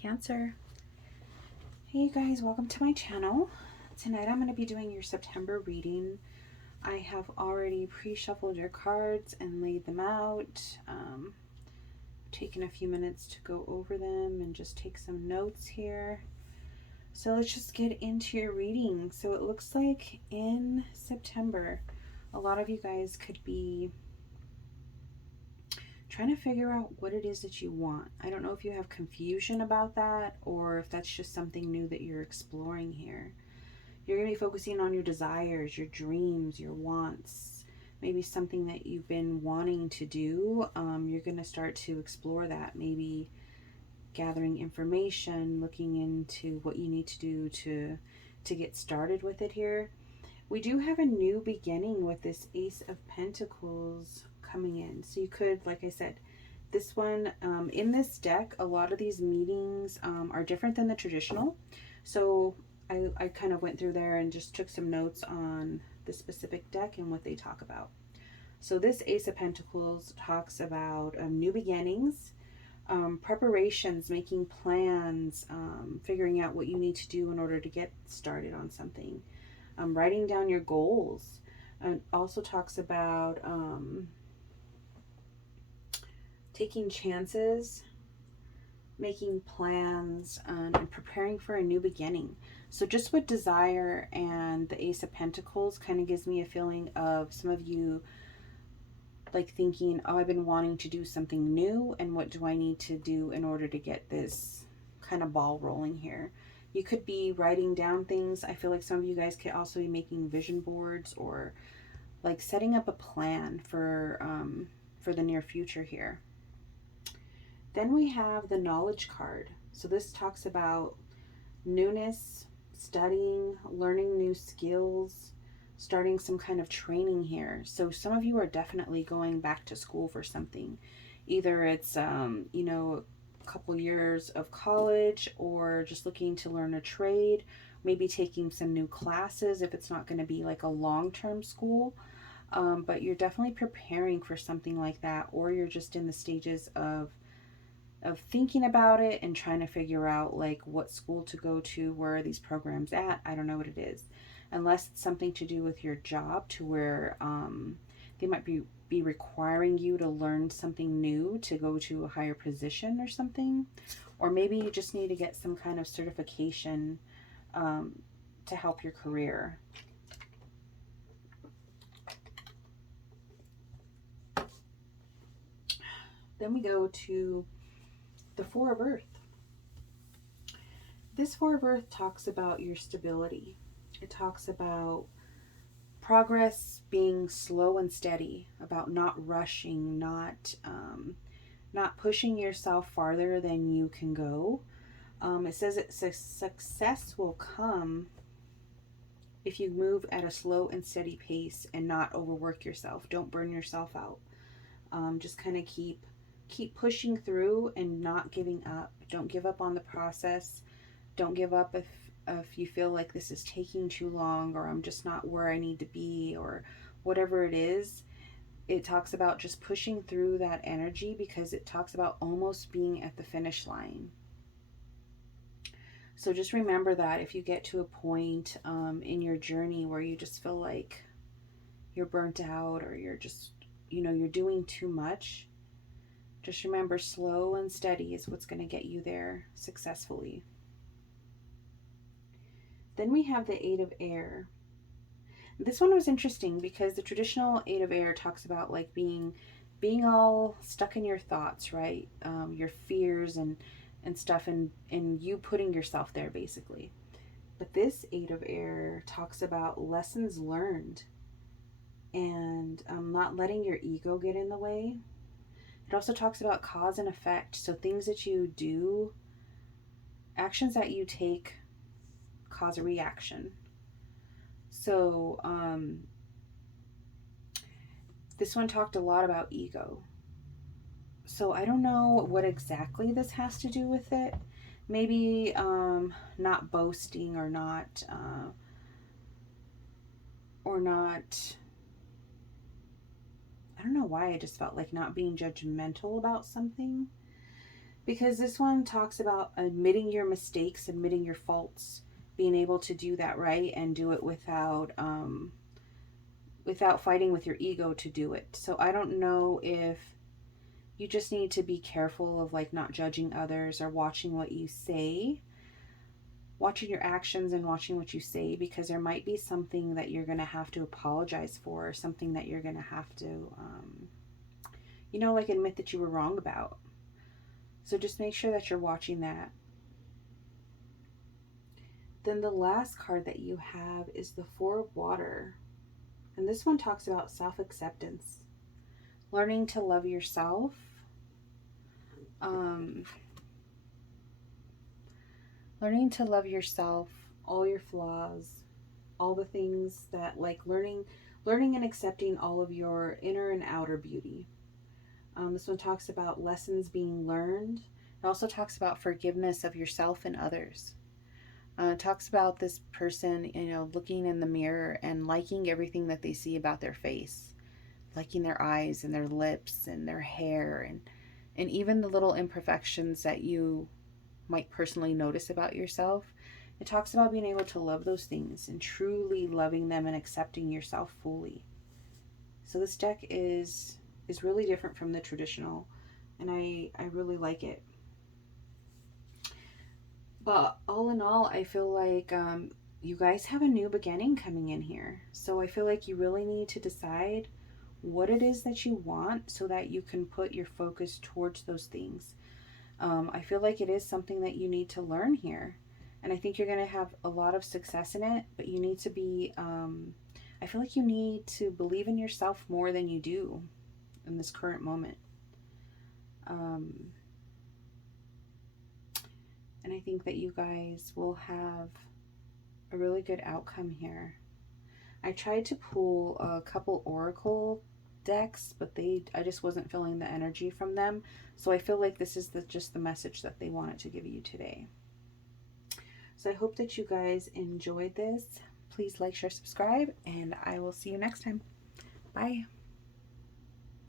Cancer. Hey you guys, welcome to my channel. Tonight I'm going to be doing your September reading. I have already pre-shuffled your cards and laid them out. Taken a few minutes to go over them and just take some notes here. So let's just get into your reading. So it looks like in September, a lot of you guys could be trying to figure out what it is that you want. I don't know if you have confusion about that or if that's just something new that you're exploring here. You're going to be focusing on your desires, your dreams, your wants, maybe something that you've been wanting to do. You're going to start to explore that, maybe gathering information, looking into what you need to do to get started with it here. We do have a new beginning with this Ace of Pentacles coming in. So you could, like I said, this one, in this deck, a lot of these meetings are different than the traditional. So I kind of went through there and just took some notes on the specific deck and what they talk about. So this Ace of Pentacles talks about new beginnings, preparations, making plans, figuring out what you need to do in order to get started on something. Writing down your goals. And also talks about taking chances, making plans, and preparing for a new beginning. So just with desire and the Ace of Pentacles kind of gives me a feeling of some of you like thinking, oh, I've been wanting to do something new, and what do I need to do in order to get this kind of ball rolling here? You could be writing down things. I feel like some of you guys could also be making vision boards or like setting up a plan for the near future here. Then we have the knowledge card. So this talks about newness, studying, learning new skills, starting some kind of training here. So some of you are definitely going back to school for something. Either it's, you know, couple years of college, or just looking to learn a trade, maybe taking some new classes if it's not going to be like a long-term school, but you're definitely preparing for something like that, or you're just in the stages of thinking about it and trying to figure out like what school to go to, where are these programs at. I don't know what it is, unless it's something to do with your job, to where they might be requiring you to learn something new to go to a higher position or something. Or maybe you just need to get some kind of certification to help your career. Then we go to the Four of Earth. This Four of Earth talks about your stability. It talks about progress being slow and steady, about not rushing, not pushing yourself farther than you can go. It says that success will come if you move at a slow and steady pace and not overwork yourself. Don't burn yourself out. Just kind of keep pushing through and not giving up. Don't give up on the process. Don't give up if you feel like this is taking too long, or I'm just not where I need to be, or whatever it is. It talks about just pushing through that energy, because it talks about almost being at the finish line. So just remember that if you get to a point in your journey where you just feel like you're burnt out, or you're just, you know, you're doing too much, just remember slow and steady is what's going to get you there successfully. Then we have the Eight of Air. This one was interesting because the traditional Eight of Air talks about like being all stuck in your thoughts, right? Your fears and stuff, and you putting yourself there basically. But this Eight of Air talks about lessons learned, and not letting your ego get in the way. It also talks about cause and effect. So things that you do, actions that you take, cause a reaction. So this one talked a lot about ego. So I don't know what exactly this has to do with it. Maybe not boasting, or not I don't know why I just felt like not being judgmental about something. Because this one talks about admitting your mistakes, admitting your faults, being able to do that right and do it without fighting with your ego to do it. So I don't know if you just need to be careful of like not judging others or watching what you say, watching your actions and watching what you say, because there might be something that you're going to have to apologize for, or something that you're going to have to, like admit that you were wrong about. So just make sure that you're watching that. Then the last card that you have is the Four of Water. And this one talks about self-acceptance, learning to love yourself, learning to love yourself, all your flaws, all the things that like learning and accepting all of your inner and outer beauty. This one talks about lessons being learned. It also talks about forgiveness of yourself and others. It talks about this person, looking in the mirror and liking everything that they see about their face, liking their eyes and their lips and their hair, and even the little imperfections that you might personally notice about yourself. It talks about being able to love those things and truly loving them and accepting yourself fully. So this deck is really different from the traditional, and I really like it. But all in all, I feel like you guys have a new beginning coming in here. So I feel like you really need to decide what it is that you want so that you can put your focus towards those things. I feel like it is something that you need to learn here. And I think you're going to have a lot of success in it, but you need to be, I feel like you need to believe in yourself more than you do in this current moment. And I think that you guys will have a really good outcome here. I tried to pull a couple oracle decks, but I just wasn't feeling the energy from them. So I feel like this is just the message that they wanted to give you today. So I hope that you guys enjoyed this. Please like, share, subscribe, and I will see you next time. Bye.